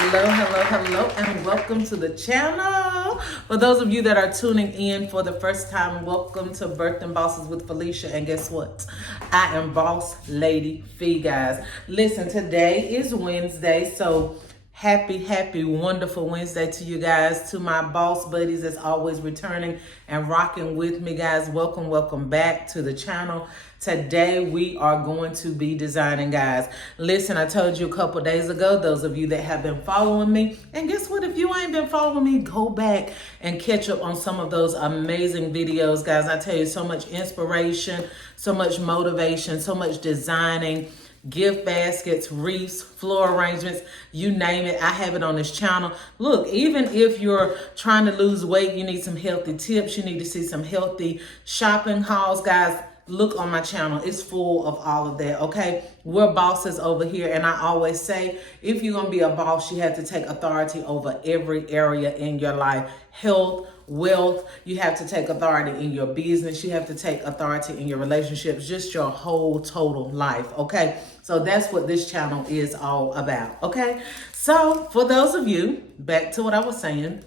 hello, and welcome to the channel. For those of you that are tuning in for the first time, welcome to Birthing Bosses with Felicia. And guess what? I am Boss Lady Fee, guys. Listen, today is Wednesday, so happy, wonderful Wednesday to you guys. To my boss buddies that's always returning and rocking with me, guys. Welcome back to the channel. Today we are going to be designing, guys. Listen, I told you a couple days ago, those of you that have been following me, and guess what? If you ain't been following me, go back and catch up on some of those amazing videos, guys. I tell you, so much inspiration, so much motivation, so much designing, gift baskets, wreaths, floor arrangements, you name it, I have it on this channel. Look, even if you're trying to lose weight, you need some healthy tips, you need to see some healthy shopping hauls, guys, look on my channel. It's full of all of that, okay? We're bosses over here, and I always say, if you're gonna be a boss, you have to take authority over every area in your life. Health, wealth, you have to take authority in your business, you have to take authority in your relationships, just your whole total life, okay? So that's what this channel is all about, okay? So for those of you, back to what I was saying,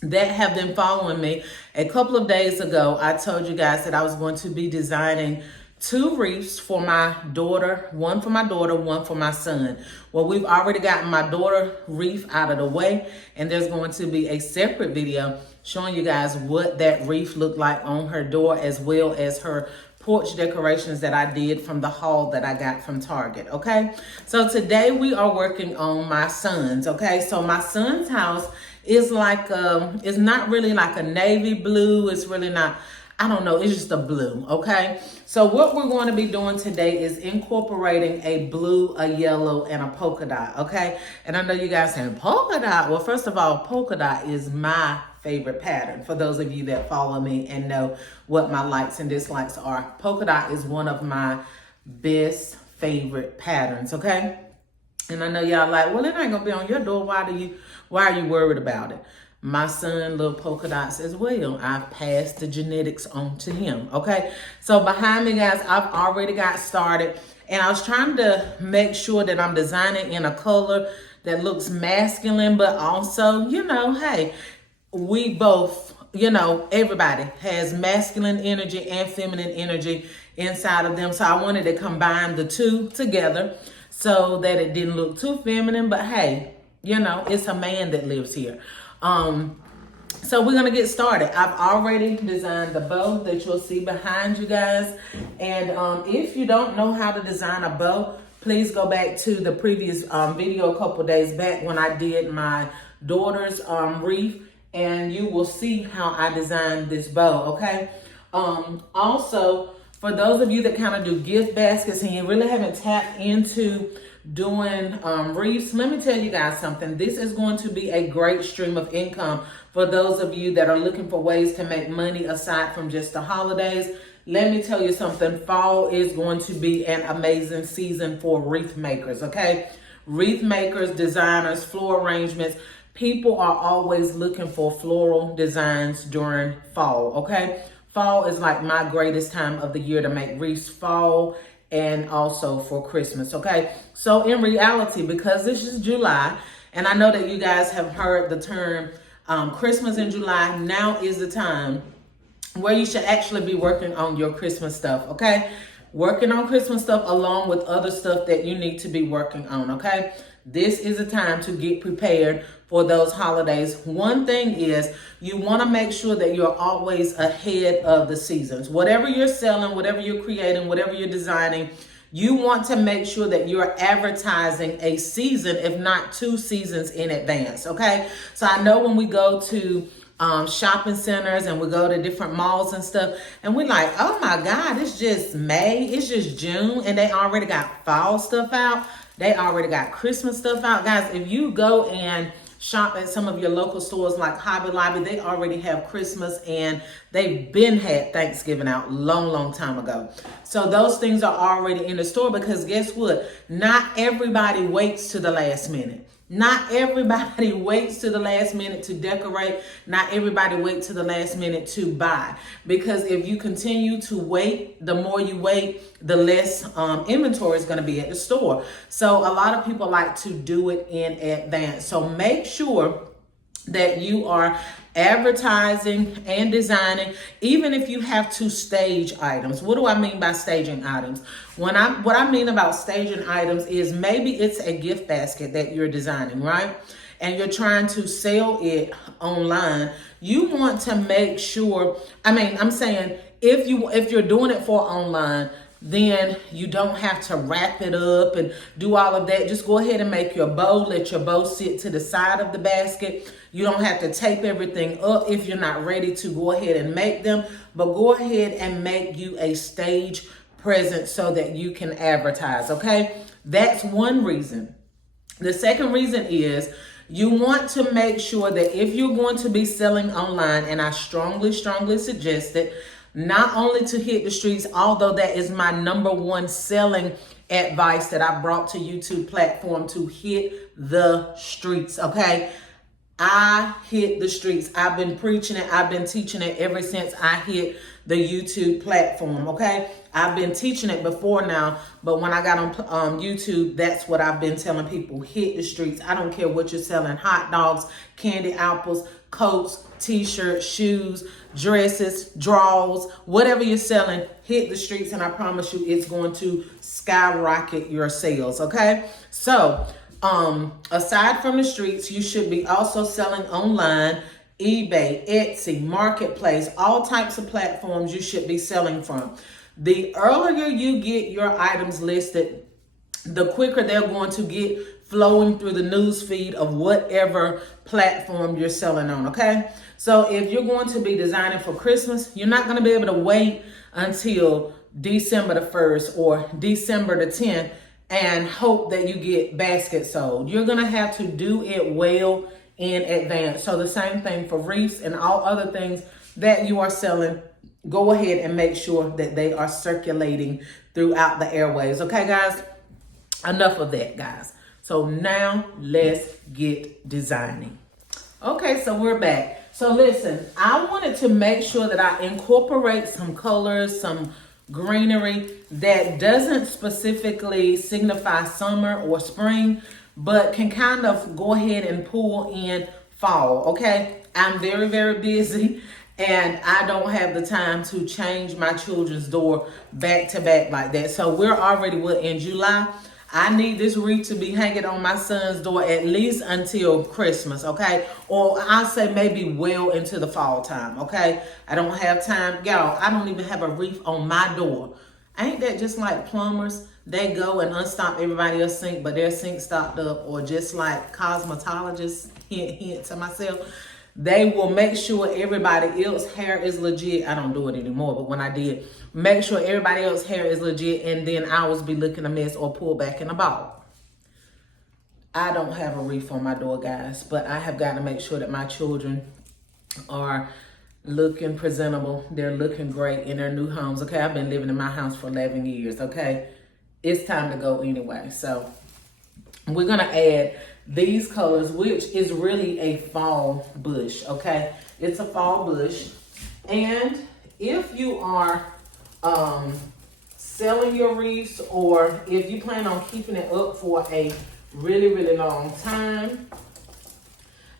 that have been following me, a couple of days ago, I told you guys that I was going to be designing two wreaths for my daughter, one for my daughter, one for my son. Well, we've already gotten my daughter wreath out of the way, and there's going to be a separate video showing you guys what that wreath looked like on her door, as well as her porch decorations that I did from the haul that I got from Target, okay? So today we are working on my son's, okay? So my son's house is like, it's not really like a navy blue. It's really not, I don't know, it's just a blue, okay? So what we're going to be doing today is incorporating a blue, a yellow, and a polka dot, okay? And I know you guys saying, polka dot? Well, first of all, polka dot is my favorite pattern. For those of you that follow me and know what my likes and dislikes are, polka dot is one of my best favorite patterns, okay? And I know y'all like, well, it ain't gonna be on your door. Why are you worried about it? My son loves polka dots as well. I've passed the genetics on to him, okay? So behind me, guys, I've already got started, and I was trying to make sure that I'm designing in a color that looks masculine, but also, you know, hey, we both, you know, everybody has masculine energy and feminine energy inside of them. So I wanted to combine the two together so that it didn't look too feminine, but hey, you know, it's a man that lives here. So we're gonna get started. I've already designed the bow that you'll see behind you guys. And if you don't know how to design a bow, please go back to the previous video a couple days back when I did my daughter's wreath, and you will see how I designed this bow, okay? Also, for those of you that kind of do gift baskets and you really haven't tapped into doing wreaths, let me tell you guys something. This is going to be a great stream of income for those of you that are looking for ways to make money aside from just the holidays. Let me tell you something. Fall is going to be an amazing season for wreath makers, okay? Wreath makers, designers, floor arrangements. People are always looking for floral designs during fall, okay? Fall is like my greatest time of the year to make wreaths, fall and also for Christmas, okay? So in reality, because this is July, and I know that you guys have heard the term Christmas in July, now is the time where you should actually be working on your Christmas stuff, okay? Working on Christmas stuff along with other stuff that you need to be working on, okay? This is a time to get prepared for those holidays. One thing is you want to make sure that you're always ahead of the seasons. Whatever you're selling, whatever you're creating, whatever you're designing, you want to make sure that you're advertising a season, if not 2 seasons in advance, okay? So I know when we go to shopping centers and we go to different malls and stuff, and we're like, oh my God, it's just May, it's just June, and they already got fall stuff out. They already got Christmas stuff out. Guys, if you go and shop at some of your local stores like Hobby Lobby, they already have Christmas, and they've been had Thanksgiving out long time ago. So those things are already in the store, because guess what? Not everybody waits to the last minute. Not everybody waits to the last minute to decorate. Not everybody waits to the last minute to buy. Because if you continue to wait, the more you wait, the less inventory is going to be at the store. So a lot of people like to do it in advance. So make sure that you are advertising and designing, even if you have to stage items. What do I mean by staging items? What I mean about staging items is maybe it's a gift basket that you're designing, right? And you're trying to sell it online. You want to make sure, I'm saying if you're doing it for online, then you don't have to wrap it up and do all of that. Just go ahead and make your bow. Let your bow sit to the side of the basket. You don't have to tape everything up if you're not ready to go ahead and make them. But go ahead and make you a stage present so that you can advertise, okay? That's one reason. The second reason is you want to make sure that if you're going to be selling online, and I strongly, strongly suggest it, not only to hit the streets, although that is my number one selling advice that I brought to YouTube platform, to hit the streets, okay? I hit the streets. I've been preaching it. I've been teaching it ever since I hit the YouTube platform, okay? I've been teaching it before now, but when I got on YouTube, that's what I've been telling people. Hit the streets. I don't care what you're selling. Hot dogs, candy apples, coats, t-shirts, shoes, dresses, drawers, whatever you're selling, hit the streets, and I promise you it's going to skyrocket your sales, okay? So, aside from the streets, you should be also selling online, eBay, Etsy, Marketplace, all types of platforms you should be selling from. The earlier you get your items listed, the quicker they're going to get flowing through the news feed of whatever platform you're selling on, okay? So if you're going to be designing for Christmas, you're not going to be able to wait until December the 1st or December the 10th and hope that you get baskets sold. You're going to have to do it well in advance. So the same thing for wreaths and all other things that you are selling. Go ahead and make sure that they are circulating throughout the airwaves. Okay, guys? Enough of that, guys. So now let's get designing. Okay, so we're back. So listen, I wanted to make sure that I incorporate some colors, some greenery that doesn't specifically signify summer or spring, but can kind of go ahead and pull in fall, okay? I'm very, very busy, and I don't have the time to change my children's door back to back like that. So we're already, in July? I need this wreath to be hanging on my son's door at least until Christmas, okay? Or I'll say maybe well into the fall time, okay? I don't have time. Y'all, I don't even have a wreath on my door. Ain't that just like plumbers? They go and unstop everybody else's sink, but their sink stopped up. Or just like cosmetologists, hint, hint to myself, they will make sure everybody else's hair is legit. I don't do it anymore, but when I did, make sure everybody else's hair is legit, and then ours be looking a mess or pull back in a ball. I don't have a wreath on my door, guys, but I have got to make sure that my children are looking presentable. They're looking great in their new homes, okay? I've been living in my house for 11 years, okay? It's time to go anyway. So we're going to add these colors, which is really a fall bush, okay? It's a fall bush. And if you are selling your wreaths, or if you plan on keeping it up for a really, really long time,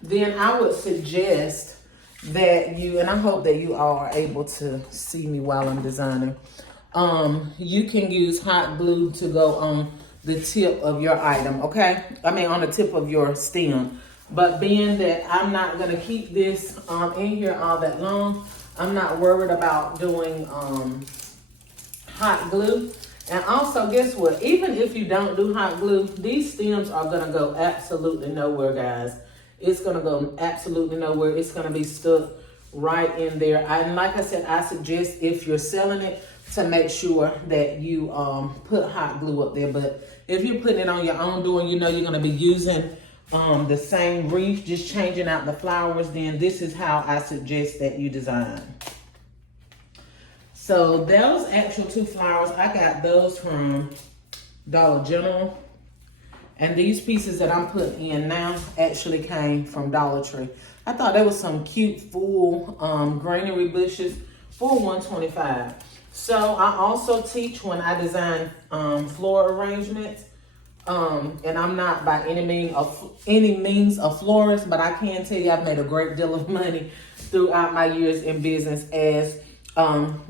then I would suggest that you, and I hope that you all are able to see me while I'm designing, you can use hot glue to go on the tip of your item, okay? On the tip of your stem. But being that I'm not gonna keep this in here all that long, I'm not worried about doing hot glue. And also, guess what? Even if you don't do hot glue, these stems are gonna go absolutely nowhere, guys. It's gonna go absolutely nowhere. It's gonna be stuck right in there. And like I said, I suggest if you're selling it to make sure that you put hot glue up there. But if you're putting it on your own door and you know you're gonna be using the same wreath, just changing out the flowers, then this is how I suggest that you design. So those actual two flowers, I got those from Dollar General. And these pieces that I'm putting in now actually came from Dollar Tree. I thought there was some cute full greenery bushes for $125. So I also teach when I design floor arrangements. And I'm not by any means a florist, but I can tell you I've made a great deal of money throughout my years in business as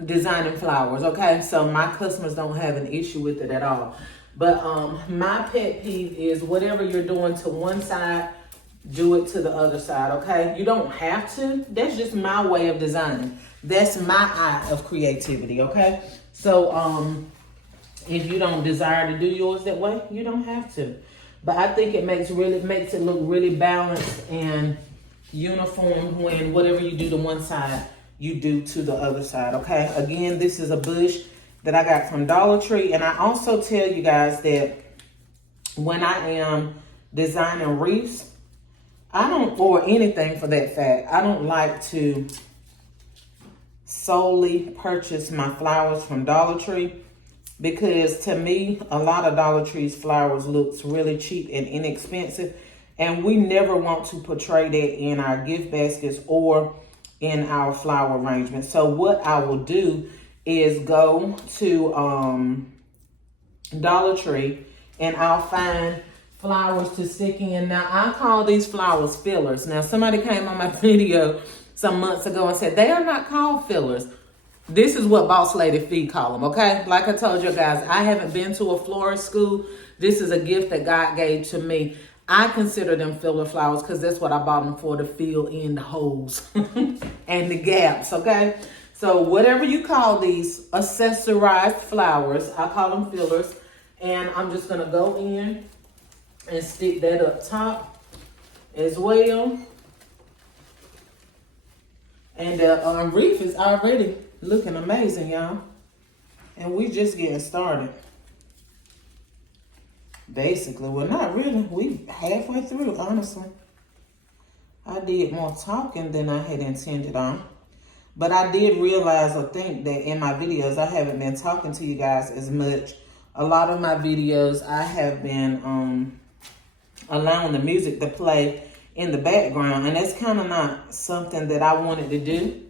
designing flowers. Okay, so my customers don't have an issue with it at all. But my pet peeve is whatever you're doing to one side, do it to the other side. Okay, you don't have to. That's just my way of designing. That's my eye of creativity. Okay, so if you don't desire to do yours that way, you don't have to. But I think it makes it look really balanced and uniform when whatever you do to one side, you do to the other side. Okay, again, this is a bush that I got from Dollar Tree. And I also tell you guys that when I am designing wreaths, or anything for that fact, I don't like to solely purchase my flowers from Dollar Tree, because to me, a lot of Dollar Tree's flowers looks really cheap and inexpensive. And we never want to portray that in our gift baskets or in our flower arrangement. So what I will do is go to Dollar Tree and I'll find flowers to stick in. Now, I call these flowers fillers. Now, somebody came on my video some months ago and said, they are not called fillers. This is what Boss Lady Fee call them, okay? Like I told you guys, I haven't been to a florist school. This is a gift that God gave to me. I consider them filler flowers because that's what I bought them for, to fill in the holes and the gaps, okay? So whatever you call these accessorized flowers, I call them fillers. And I'm just going to go in and stick that up top as well. And the wreath is already looking amazing, y'all. And we just getting started. Basically, well, not really. We halfway through, honestly. I did more talking than I had intended on. But I did realize or think that in my videos, I haven't been talking to you guys as much. A lot of my videos, I have been allowing the music to play in the background. And that's kind of not something that I wanted to do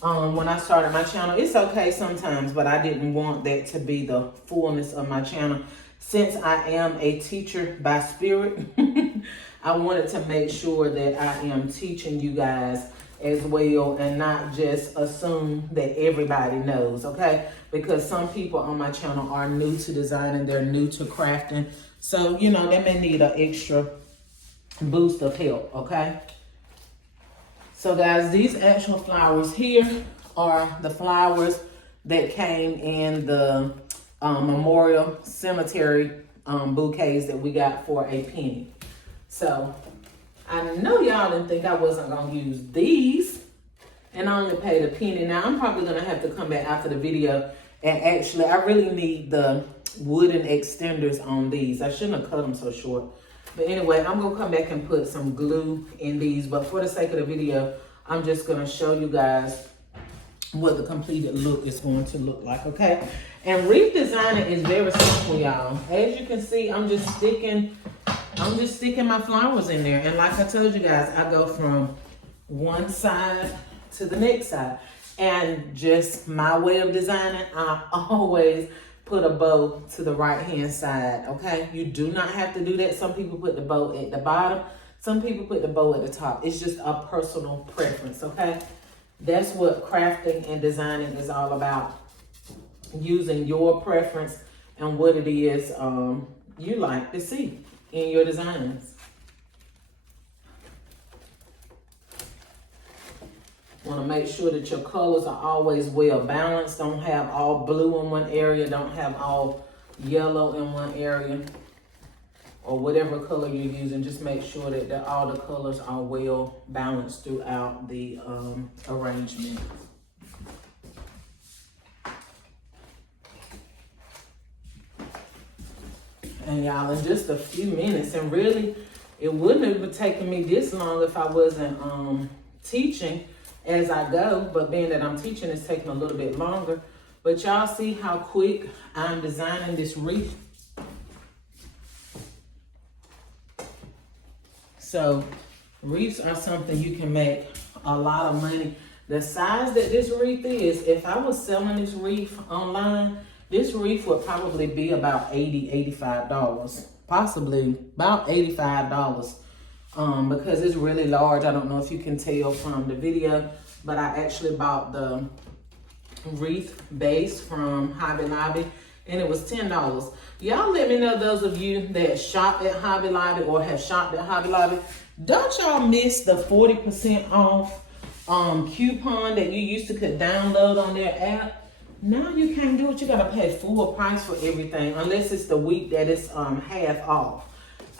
when I started my channel. It's okay sometimes, but I didn't want that to be the fullness of my channel. Since I am a teacher by spirit, I wanted to make sure that I am teaching you guys as well and not just assume that everybody knows, okay? Because some people on my channel are new to designing, they're new to crafting. So, you know, they may need an extra boost of help, okay? So guys, these actual flowers here are the flowers that came in the memorial cemetery bouquets that we got for a penny. So I know y'all didn't think I wasn't gonna use these, and I only paid a penny. Now I'm probably gonna have to come back after the video and actually, I really need the wooden extenders on these. I shouldn't have cut them so short. But anyway, I'm gonna come back and put some glue in these, but for the sake of the video, I'm just gonna show you guys what the completed look is going to look like, okay? And wreath designing is very simple, y'all. As you can see, I'm just sticking my flowers in there. And like I told you guys, I go from one side to the next side. And just my way of designing, I always put a bow to the right-hand side, okay? You do not have to do that. Some people put the bow at the bottom. Some people put the bow at the top. It's just a personal preference, okay? That's what crafting and designing is all about. Using your preference and what it is you like to see in your designs. Want to make sure that your colors are always well balanced. Don't have all blue in one area. Don't have all yellow in one area. Or whatever color you're using. Just make sure that all the colors are well balanced throughout the arrangement. And y'all, in just a few minutes, and really, it wouldn't have been taking me this long if I wasn't teaching as I go, but being that I'm teaching, it's taking a little bit longer. But y'all see how quick I'm designing this wreath? So wreaths are something you can make a lot of money. The size that this wreath is, if I was selling this wreath online, this wreath would probably be about $80, $85. Possibly about $85. Because it's really large. I don't know if you can tell from the video, but I actually bought the wreath base from Hobby Lobby, and it was $10. Y'all let me know, those of you that shop at Hobby Lobby or have shopped at Hobby Lobby, don't y'all miss the 40% off coupon that you used to could download on their app? Now you can't do it. You gotta pay full price for everything unless it's the week that it's half off.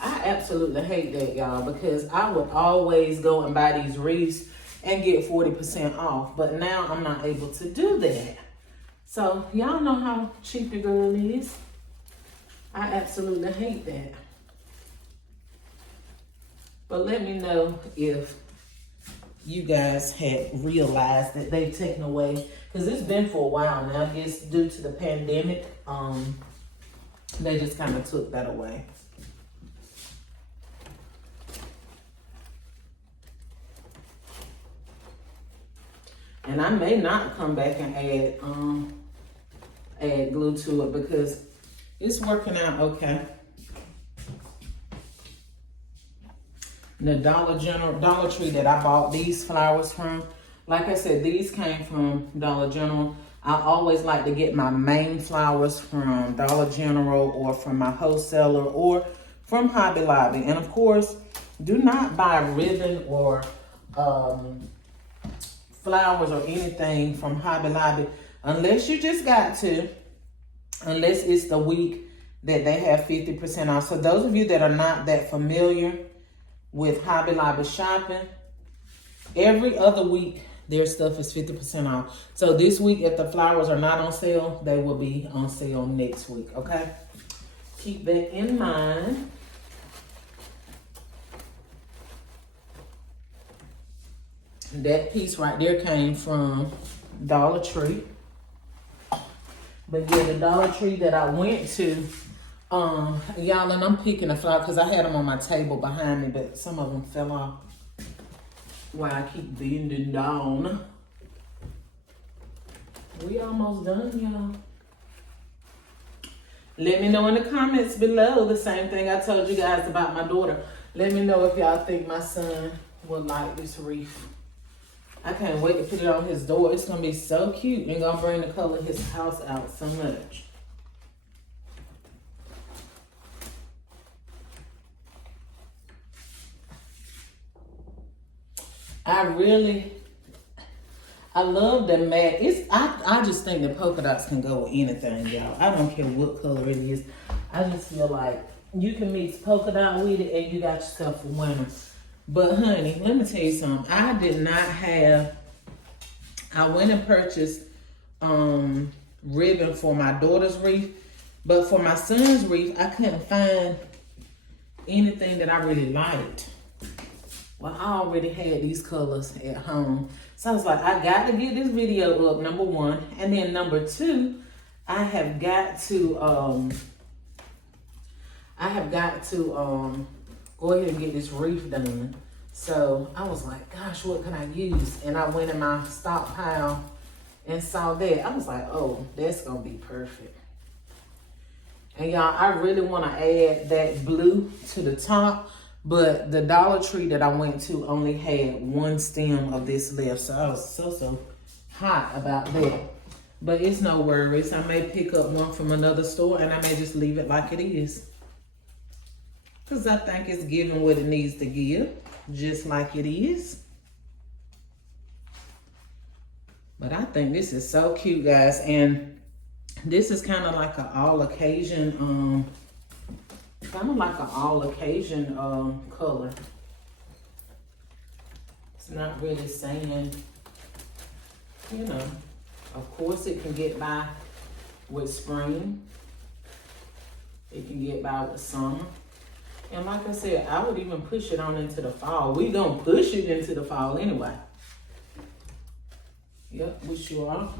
I absolutely hate that, y'all, because I would always go and buy these wreaths and get 40% off, but now I'm not able to do that. So y'all know how cheap your girl is. I absolutely hate that. But let me know if you guys had realized that they've taken away, because it's been for a while now. I guess due to the pandemic, they just kind of took that away. And I may not come back and add glue to it because it's working out okay. The Dollar Tree that I bought these flowers from, like I said, these came from Dollar General. I always like to get my main flowers from Dollar General or from my wholesaler or from Hobby Lobby. And of course, do not buy ribbon or flowers or anything from Hobby Lobby unless you just got to, unless it's the week that they have 50% off. So those of you that are not that familiar with Hobby Lobby shopping, every other week their stuff is 50% off. So this week, if the flowers are not on sale, they will be on sale next week, okay? Keep that in mind. That piece right there came from Dollar Tree. But yeah, the Dollar Tree that I went to, y'all, and I'm picking a flower because I had them on my table behind me, but some of them fell off while I keep bending down. We almost done, y'all. Let me know in the comments below the same thing I told you guys about my daughter. Let me know if y'all think my son would like this wreath. I can't wait to put it on his door. It's gonna be so cute and gonna bring the color of his house out so much. I love the matte. I just think the polka dots can go with anything, y'all. I don't care what color it is. I just feel like you can mix polka dot with it and you got yourself a winner. But honey, let me tell you something. I went and purchased ribbon for my daughter's wreath, but for my son's wreath, I couldn't find anything that I really liked. Well, I already had these colors at home. So I was like, I got to get this video up, number one. And then number two, I have got to go ahead and get this wreath done. So I was like, gosh, what can I use? And I went in my stockpile and saw that. I was like, oh, that's gonna be perfect. And y'all, I really want to add that blue to the top, but the Dollar Tree that I went to only had one stem of this left. So I was so hot about that. But it's no worries. I may pick up one from another store and I may just leave it like it is. Because I think it's giving what it needs to give, just like it is. But I think this is so cute, guys. And this is kind of like an all occasion, color. It's not really saying, you know, of course it can get by with spring. It can get by with summer. And like I said, I would even push it on into the fall. We gonna push it into the fall anyway. Yep, we sure are.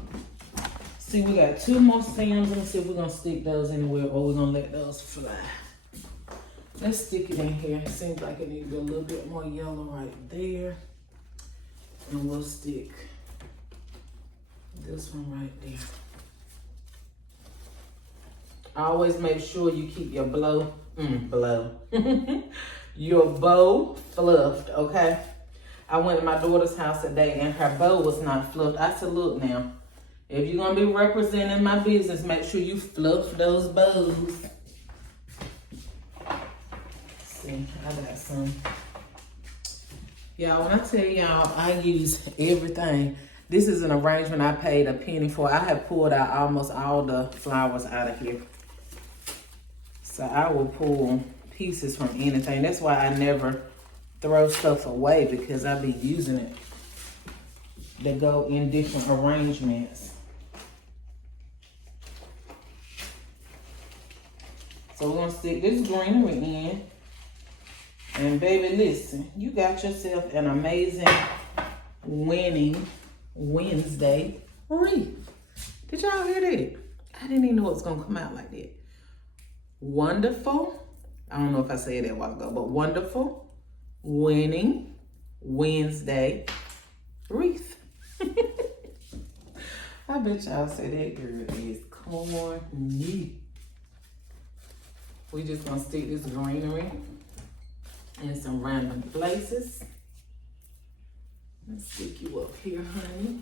See, we got two more stems. Let's see if we're gonna stick those anywhere or we're gonna let those fly. Let's stick it in here. Seems like it needs to be a little bit more yellow right there. And we'll stick this one right there. Always make sure you keep your your bow fluffed, okay? I went to my daughter's house today and her bow was not fluffed. I said, look now, if you're gonna be representing my business, make sure you fluff those bows. See, I got some. Y'all, when I tell y'all, I use everything. This is an arrangement I paid a penny for. I have pulled out almost all the flowers out of here. So I will pull pieces from anything. That's why I never throw stuff away, because I be using it. They go in different arrangements. So we're gonna stick this greenery in. And baby, listen, you got yourself an amazing winning Wednesday wreath. Did y'all hear that? I didn't even know it was gonna come out like that. Wonderful. I don't know if I said that a while ago, but wonderful winning Wednesday wreath. I bet y'all say that girl is corny. We just gonna stick this greenery in some random places. Let's stick you up here, honey.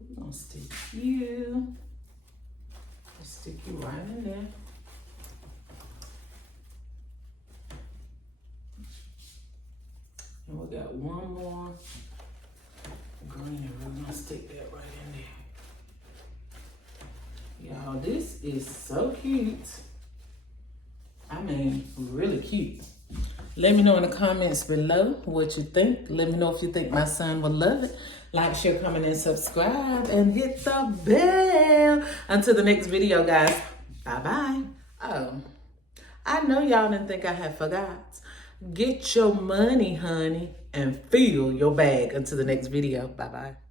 We're gonna stick you. Let's stick you right in there. And we got one more greenery. We're gonna stick that right in there. Y'all, this is so cute. I mean, really cute. Let me know in the comments below what you think. Let me know if you think my son will love it. Like, share, comment, and subscribe. And hit the bell. Until the next video, guys. Bye-bye. Oh, I know y'all didn't think I had forgot. Get your money, honey, and fill your bag. Until the next video. Bye-bye.